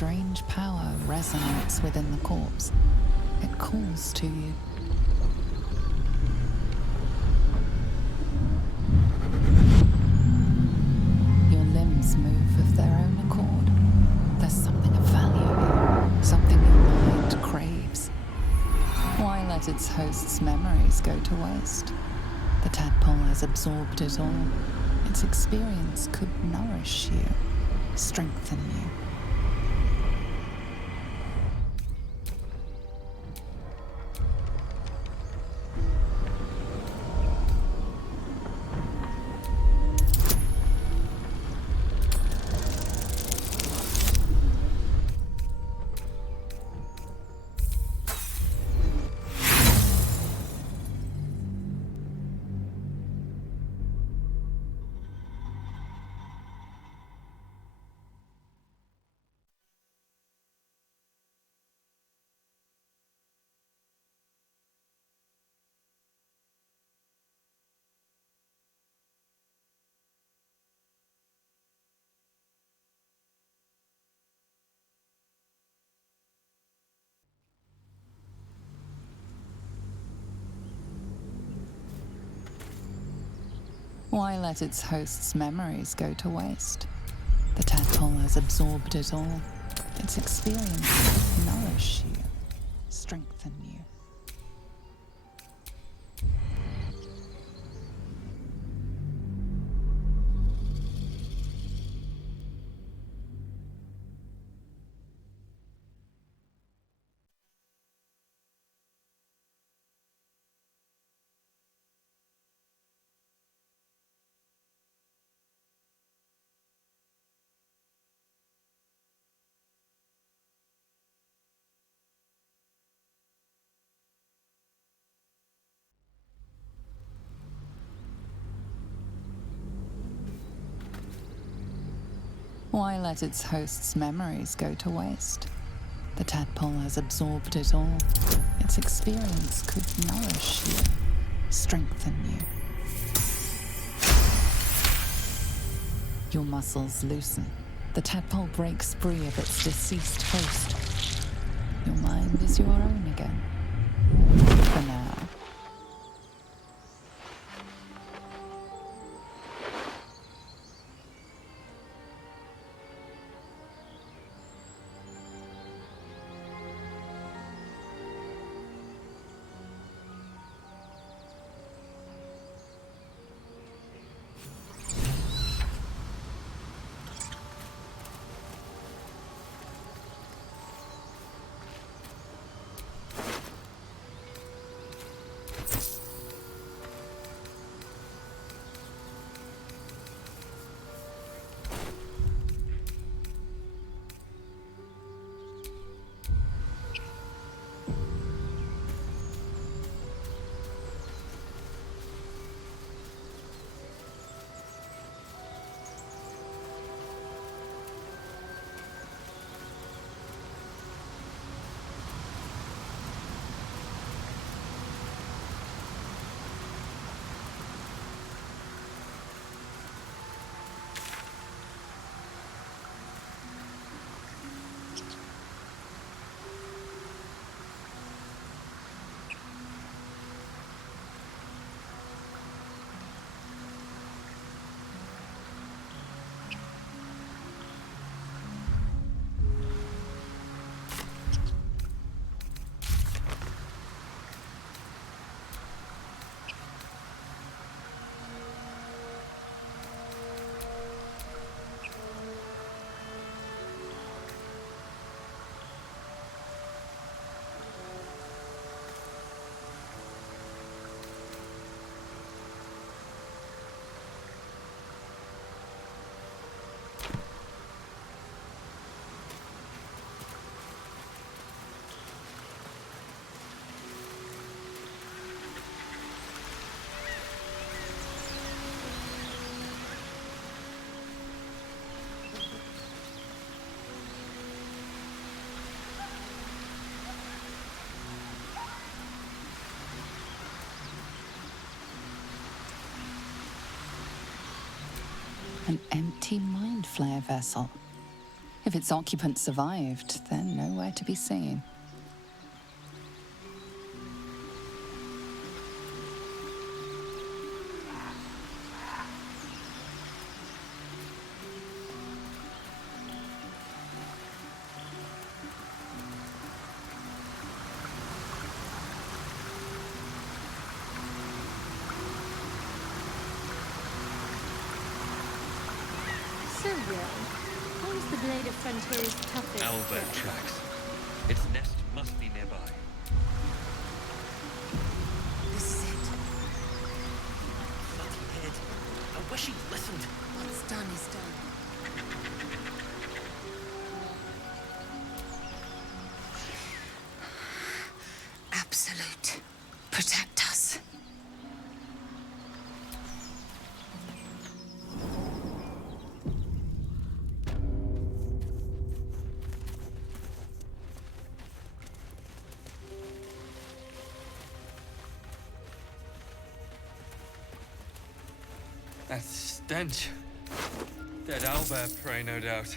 strange power resonates within the corpse. It calls to you. Your limbs move of their own accord. There's something of value here, something your mind craves. Why let its host's memories go to waste? The tadpole has absorbed it all. Its experience could nourish you, strengthen you. Why let its host's memories go to waste? The tadpole has absorbed it all. Its experience could nourish you, strengthen you. Why let its host's memories go to waste? The tadpole has absorbed it all. Its experience could nourish you, strengthen you. Your muscles loosen. The tadpole breaks free of its deceased host. Your mind is your own again. For now. An empty mind flare vessel. If its occupants survived, they're nowhere to be seen. So, Will, what was the Blade of Frontier's toughest? Owlbear tracks. Its nest must be nearby. This is it. Bloody head. I wish he'd listened. What's done is done. Absolute. Protect us. That stench. Dead owlbear prey, no doubt.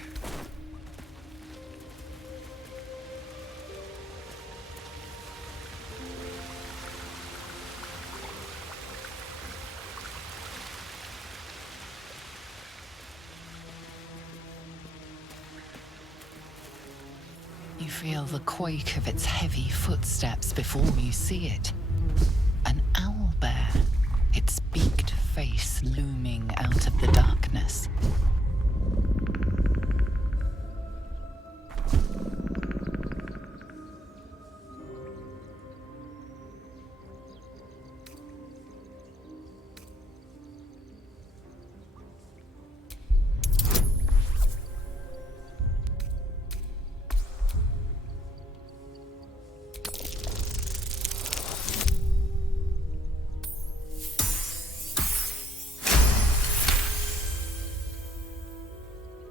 You feel the quake of its heavy footsteps before you see it. An owlbear, its beaked face looming out of the darkness.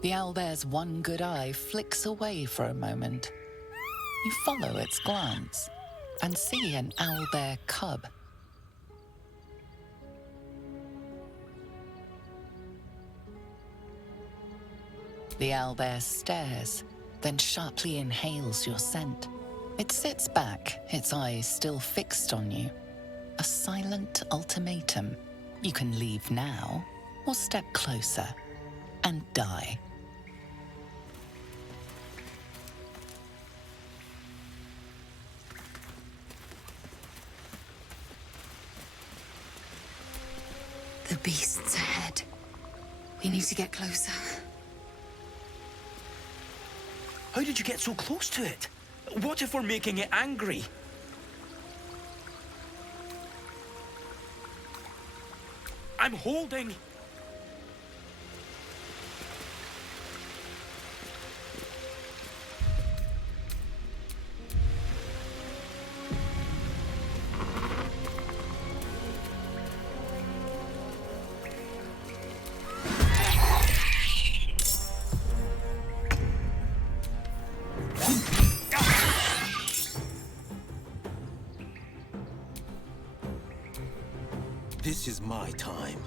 The owlbear's one good eye flicks away for a moment. You follow its glance and see an owlbear cub. The owlbear stares, then sharply inhales your scent. It sits back, its eyes still fixed on you. A silent ultimatum. You can leave now, or step closer and die. The beast's ahead. We need to get closer. How did you get so close to it? What if we're making it angry? I'm holding. This is my time.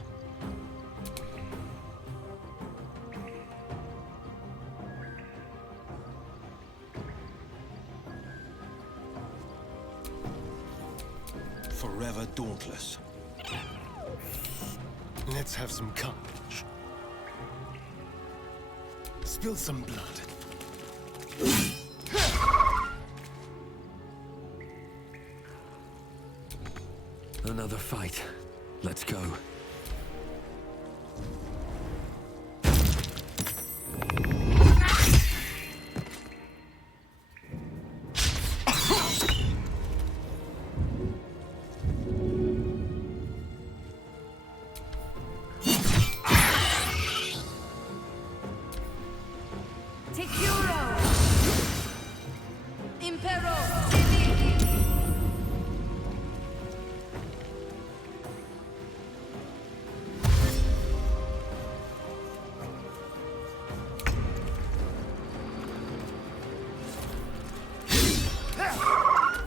Forever dauntless. Let's have some courage. Spill some blood. Another fight. Let's go.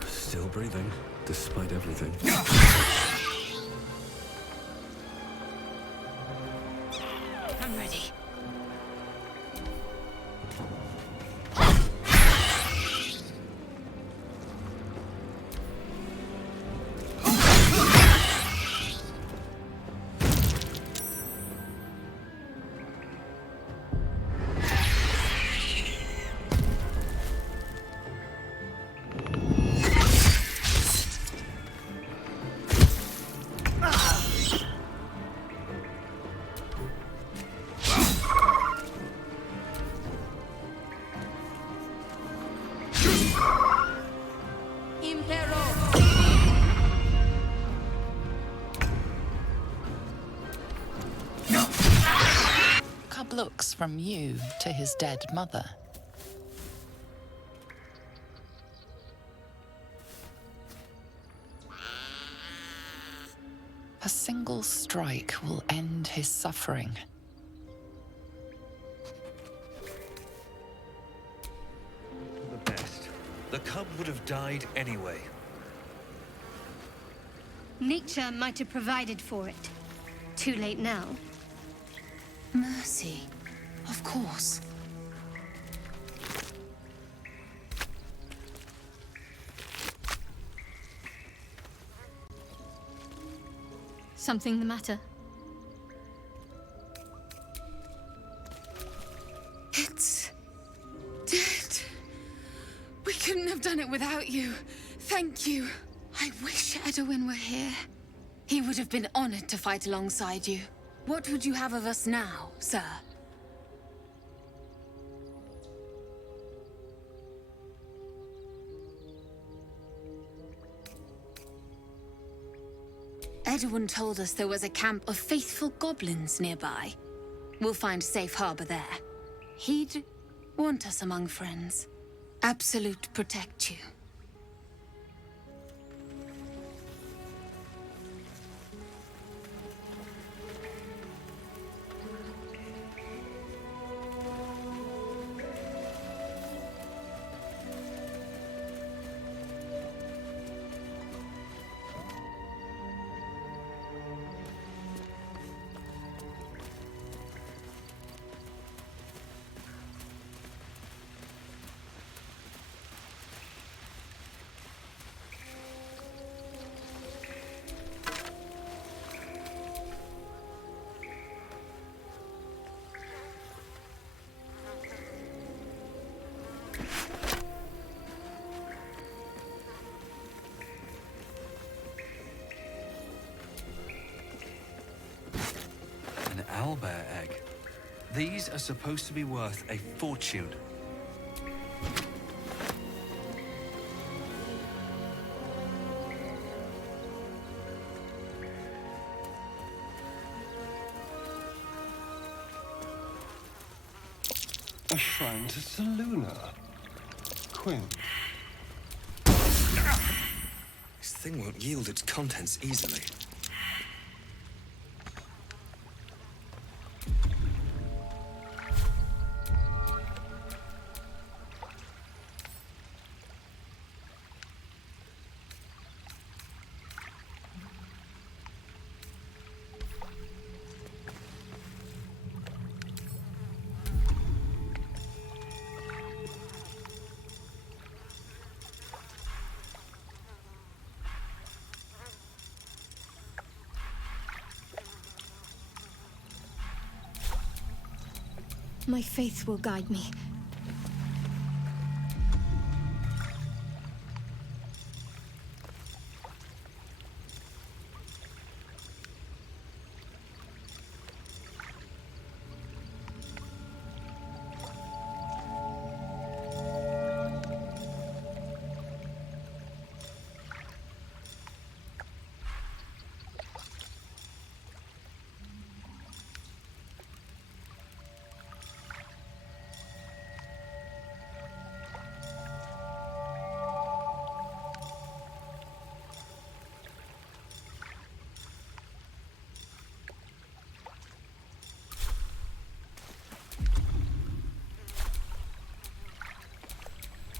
Still breathing, despite everything. I'm ready. looks from you to his dead mother. A single strike will end his suffering. The best. The cub would have died anyway. Nature might have provided for it. Too late now. Mercy. Of course. Something the matter? It's dead. We couldn't have done it without you. Thank you. I wish Edwin were here. He would have been honored to fight alongside you. What would you have of us now, sir? Edwin told us there was a camp of faithful goblins nearby. We'll find safe harbor there. He'd want us among friends. Absolute protect you. An owlbear egg. These are supposed to be worth a fortune. A shrine to Saluna. Quinn. This thing won't yield its contents easily. My faith will guide me.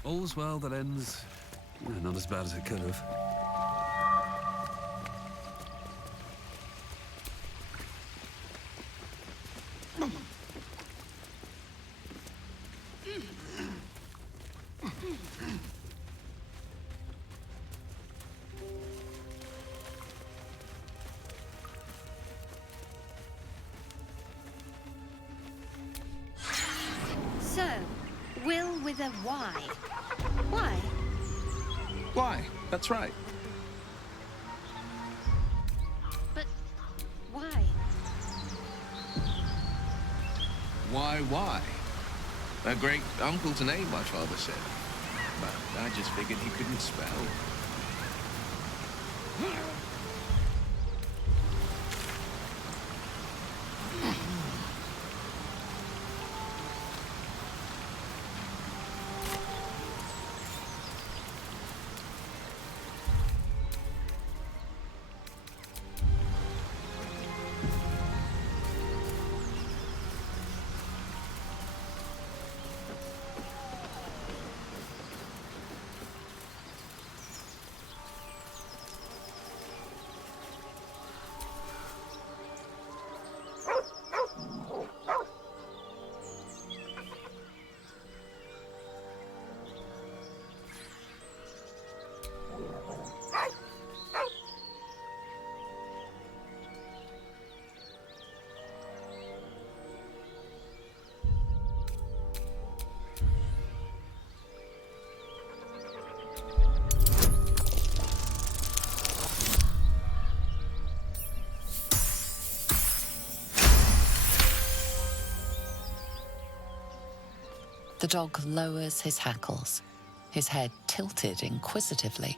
All's well that ends... not as bad as it could have. So, Will with a Y. Why? Why? That's right. But why? Why? A great uncle's name, my father said. But I just figured he couldn't spell. The dog lowers his hackles, his head tilted inquisitively.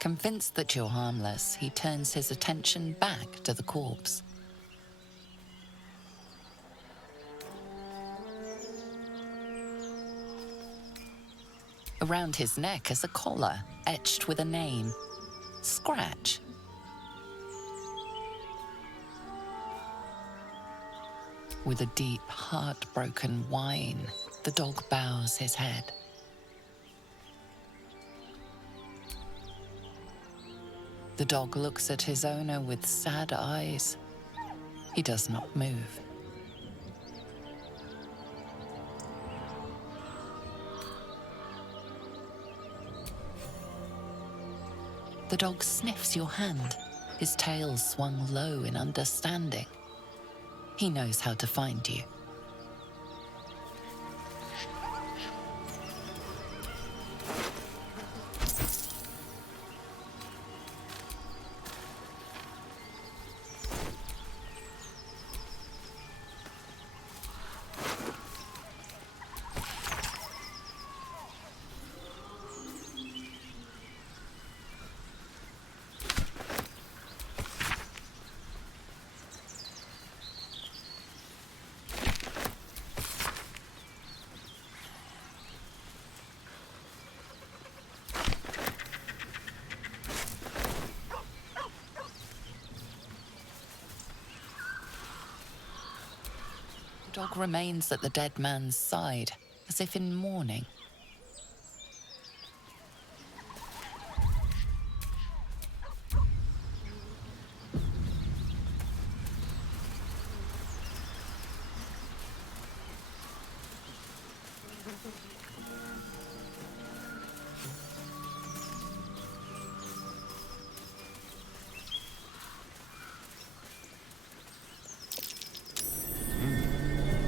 Convinced that you're harmless, he turns his attention back to the corpse. Around his neck is a collar etched with a name, Scratch. With a deep, heartbroken whine, the dog bows his head. The dog looks at his owner with sad eyes. He does not move. The dog sniffs your hand, his tail swung low in understanding. He knows how to find you. The dog remains at the dead man's side, as if in mourning.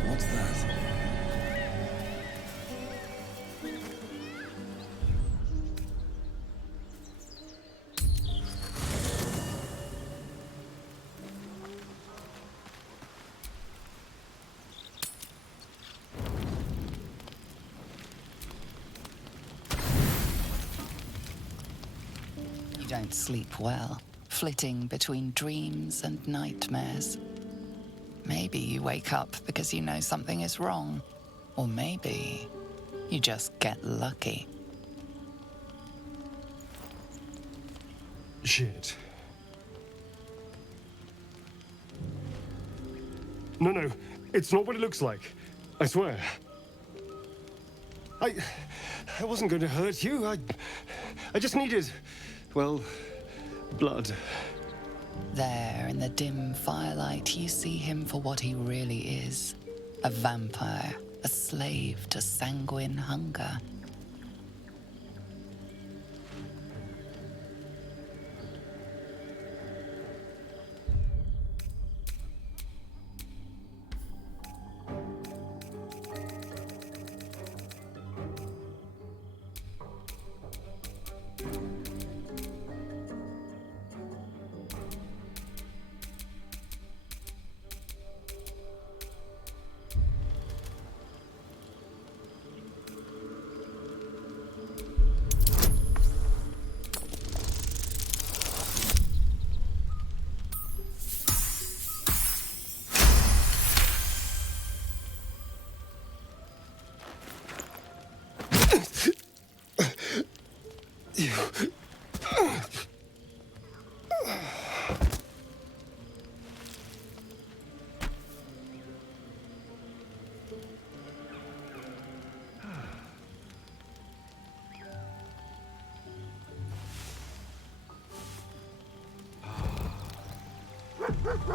What's that? You don't sleep well, flitting between dreams and nightmares. Maybe you wake up because you know something is wrong, or maybe you just get lucky. Shit. No, it's not what it looks like. I swear. I wasn't going to hurt you. I just needed, well, blood. There, in the dim firelight, you see him for what he really is. A vampire, a slave to sanguine hunger.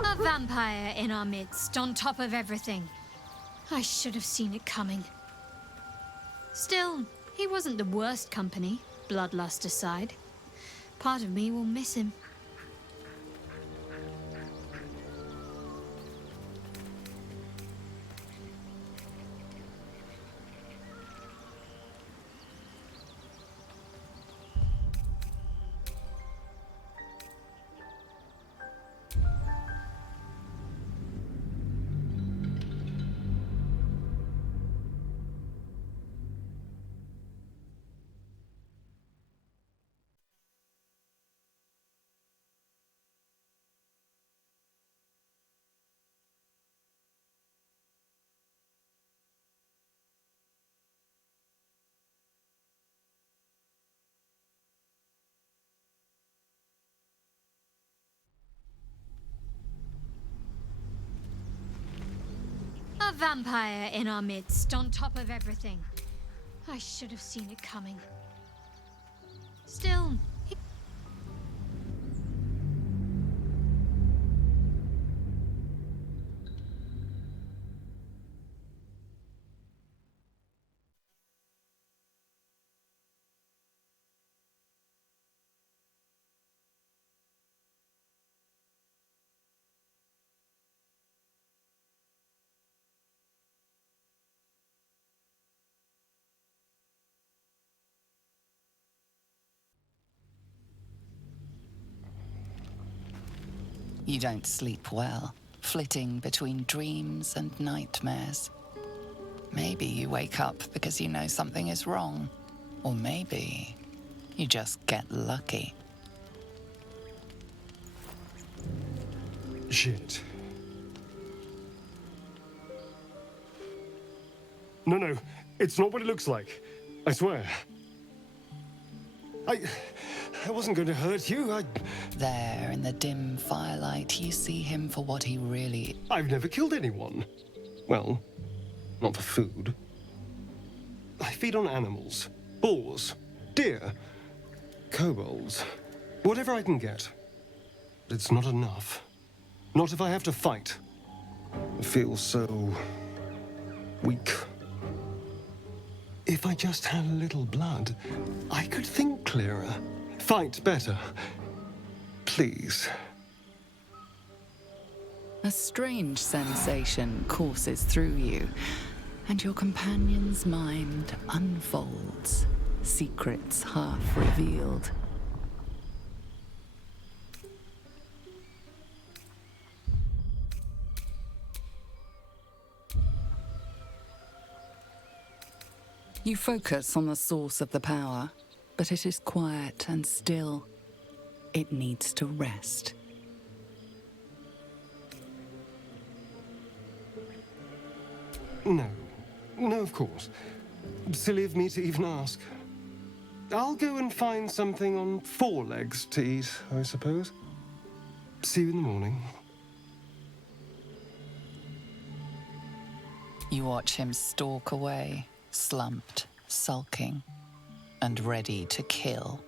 A vampire in our midst, on top of everything. I should have seen it coming. Still, he wasn't the worst company, bloodlust aside. Part of me will miss him. A vampire in our midst, on top of everything. I should have seen it coming. Still, You don't sleep well, flitting between dreams and nightmares. Maybe you wake up because you know something is wrong. Or maybe you just get lucky. Shit. No, it's not what it looks like. I swear. I wasn't going to hurt you. There, in the dim firelight, you see him for what he really... I've never killed anyone. Well, not for food. I feed on animals. Boars. Deer. Kobolds. Whatever I can get. But it's not enough. Not if I have to fight. I feel so... weak. If I just had a little blood, I could think clearer. Fight better. Please. A strange sensation courses through you, and your companion's mind unfolds, secrets half revealed. You focus on the source of the power, but it is quiet and still. It needs to rest. No, of course. Silly of me to even ask. I'll go and find something on 4 legs to eat, I suppose. See you in the morning. You watch him stalk away, slumped, sulking, and ready to kill.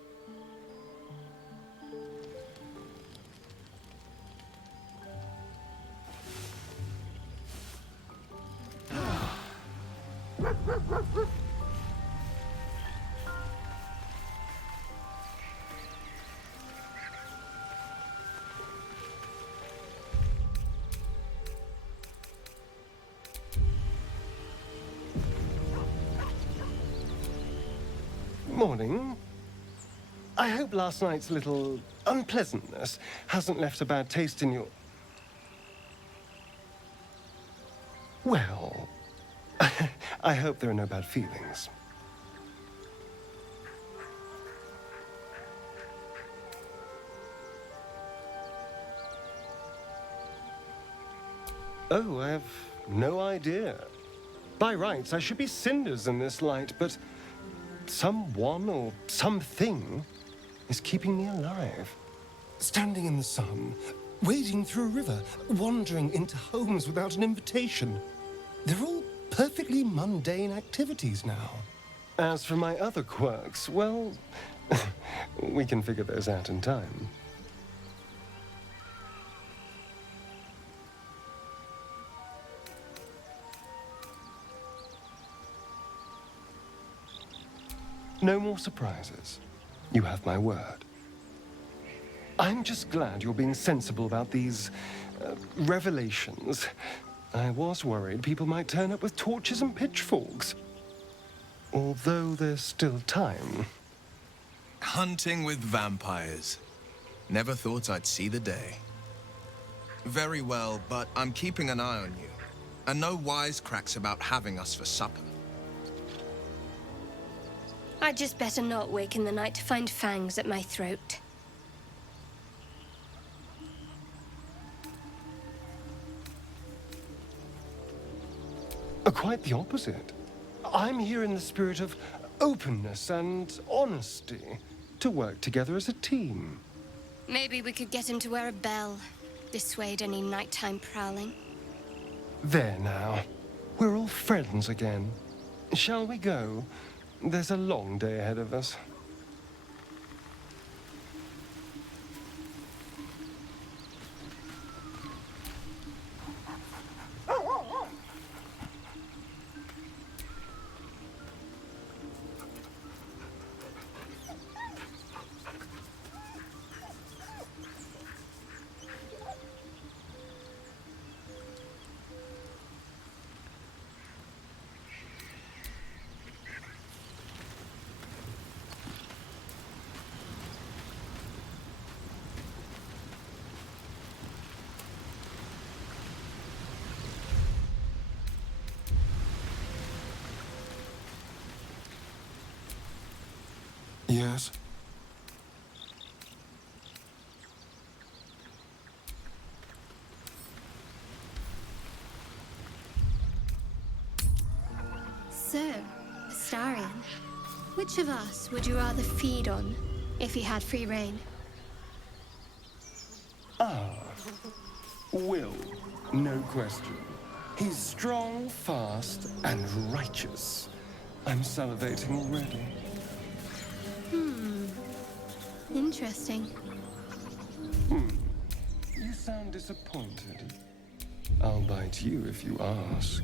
Morning. I hope last night's little unpleasantness hasn't left a bad taste in your... Well, I hope there are no bad feelings. Oh, I have no idea. By rights, I should be cinders in this light, but someone or something is keeping me alive. Standing in the sun, wading through a river, wandering into homes without an invitation. They're all perfectly mundane activities now. As for my other quirks, well, we can figure those out in time. No more surprises. You have my word. I'm just glad you're being sensible about these revelations. I was worried people might turn up with torches and pitchforks. Although there's still time. Hunting with vampires. Never thought I'd see the day. Very well, but I'm keeping an eye on you. And no wisecracks about having us for supper. I'd just better not wake in the night to find fangs at my throat. Quite the opposite. I'm here in the spirit of openness and honesty to work together as a team. Maybe we could get him to wear a bell. Dissuade any nighttime prowling. There now. We're all friends again. Shall we go? There's a long day ahead of us. Yes? So, Astarion, which of us would you rather feed on if he had free reign? Will, no question. He's strong, fast, and righteous. I'm salivating already. Interesting. You sound disappointed. I'll bite you if you ask.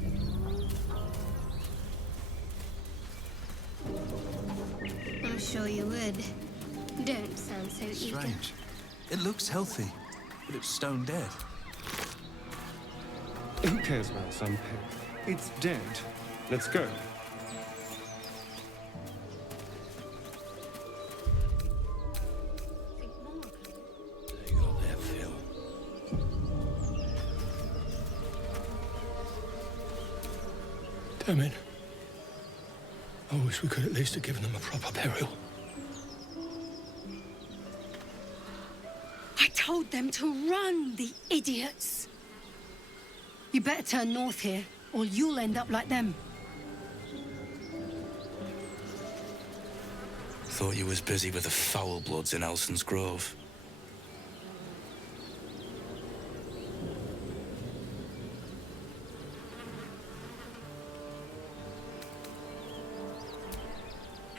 I'm sure you would. Don't sound so eager. Strange. It looks healthy, but it's stone dead. Who cares about some pig? It's dead. Let's go. You got there, Phil. Damn it. I wish we could at least have given them a proper burial. I told them to run, the idiots! You better turn north here, or you'll end up like them. Thought you was busy with the foul bloods in Elson's Grove.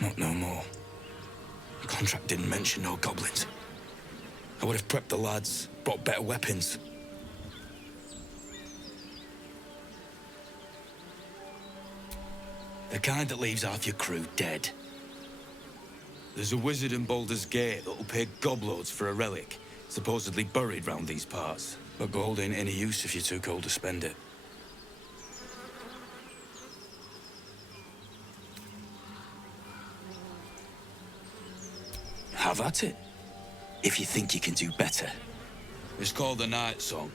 Not no more. The contract didn't mention no goblins. I would have prepped the lads, brought better weapons. The kind that leaves half your crew dead. There's a wizard in Baldur's Gate that'll pay gobloads for a relic, supposedly buried round these parts. But gold ain't any use if you're too cold to spend it. Have at it, if you think you can do better. It's called the Night Song.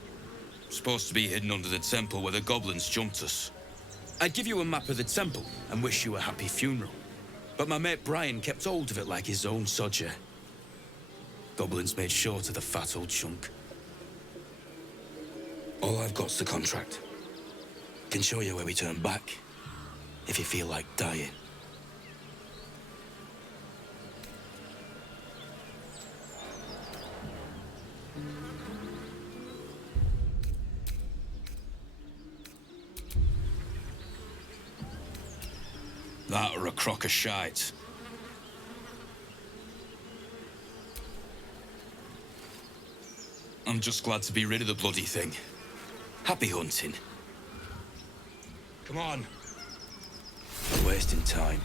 Supposed to be hidden under the temple where the goblins jumped us. I'd give you a map of the temple and wish you a happy funeral. But my mate Brian kept hold of it like his own sodger. Goblins made short of the fat old chunk. All I've got's the contract. Can show you where we turn back, if you feel like dying. That or a crock of shite. I'm just glad to be rid of the bloody thing. Happy hunting. Come on. We're wasting time.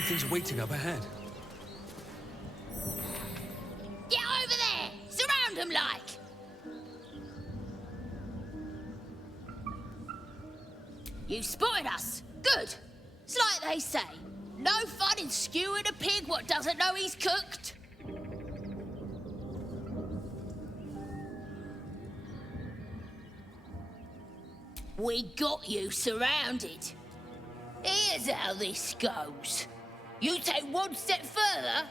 something's waiting up ahead. Get over there! Surround him like! You spotted us. Good. It's like they say. No fun in skewing a pig what doesn't know he's cooked. We got you surrounded. Here's how this goes. You take one step further,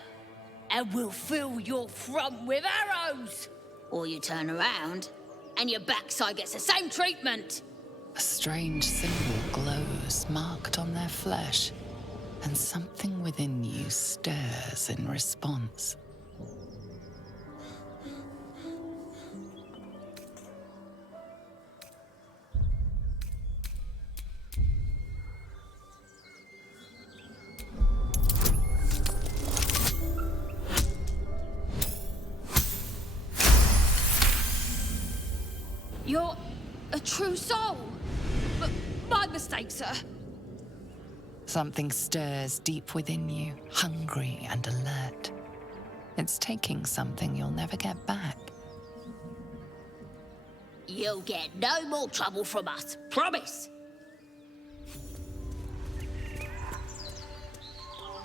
and we'll fill your front with arrows. Or you turn around, and your backside gets the same treatment. A strange symbol glows, marked on their flesh, and something within you stirs in response. You're a true soul. My mistake, sir. Something stirs deep within you, hungry and alert. It's taking something you'll never get back. You'll get no more trouble from us, promise.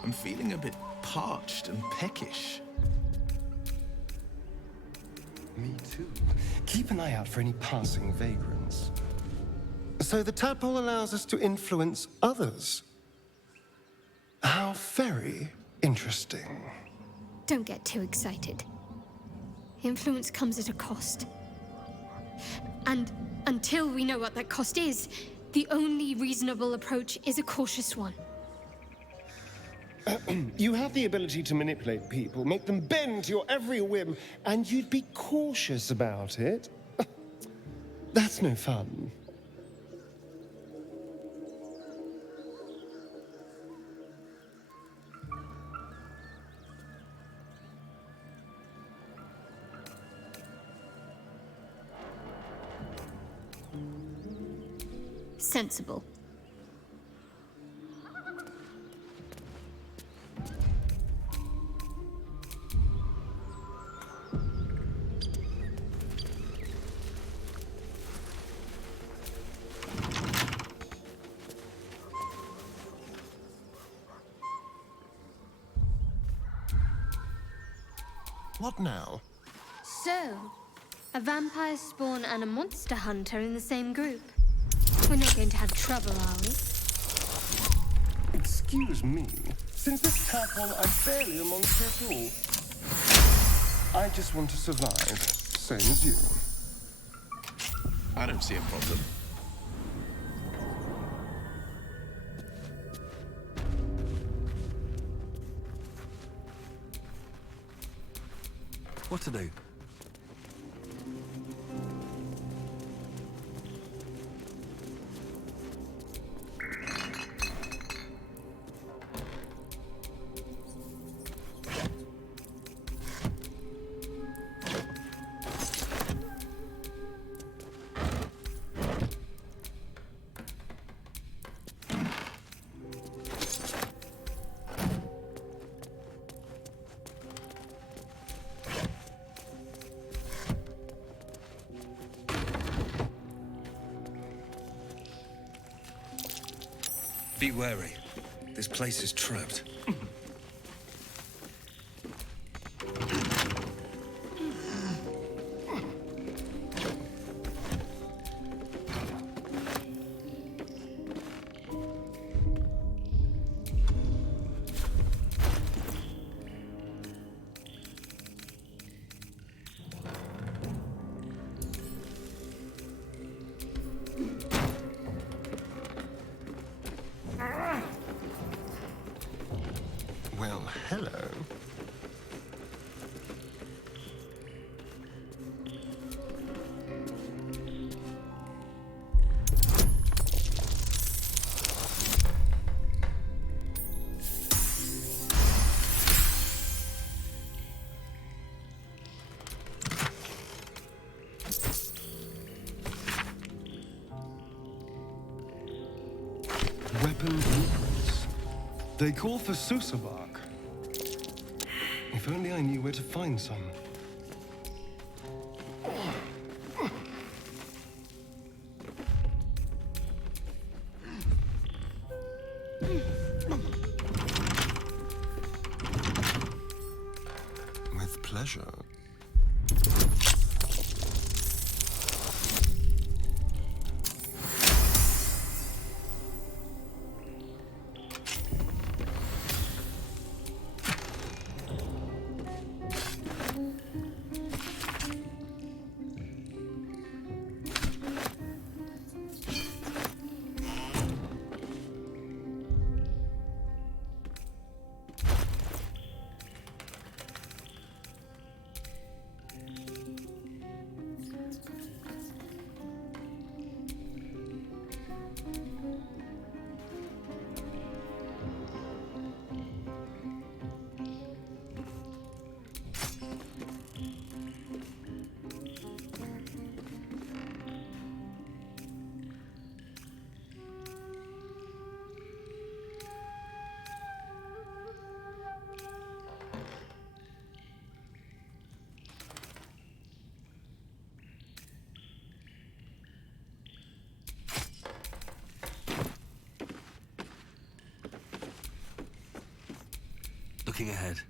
I'm feeling a bit parched and peckish. Me too. Keep an eye out for any passing vagrants. So the tadpole allows us to influence others. How very interesting. Don't get too excited. Influence comes at a cost. And until we know what that cost is, the only reasonable approach is a cautious one. You have the ability to manipulate people, make them bend to your every whim, and you'd be cautious about it. That's no fun. Sensible. What now? So, a vampire spawn and a monster hunter in the same group. We're not going to have trouble, are we? Excuse me. Since this tadpole, I'm barely a monster at all. I just want to survive, same as you. I don't see a problem. What to do? Be wary. This place is trapped. Well, hello. Weapon blueprints. They call for Susa bark. If only I knew where to find some. With pleasure. Looking ahead.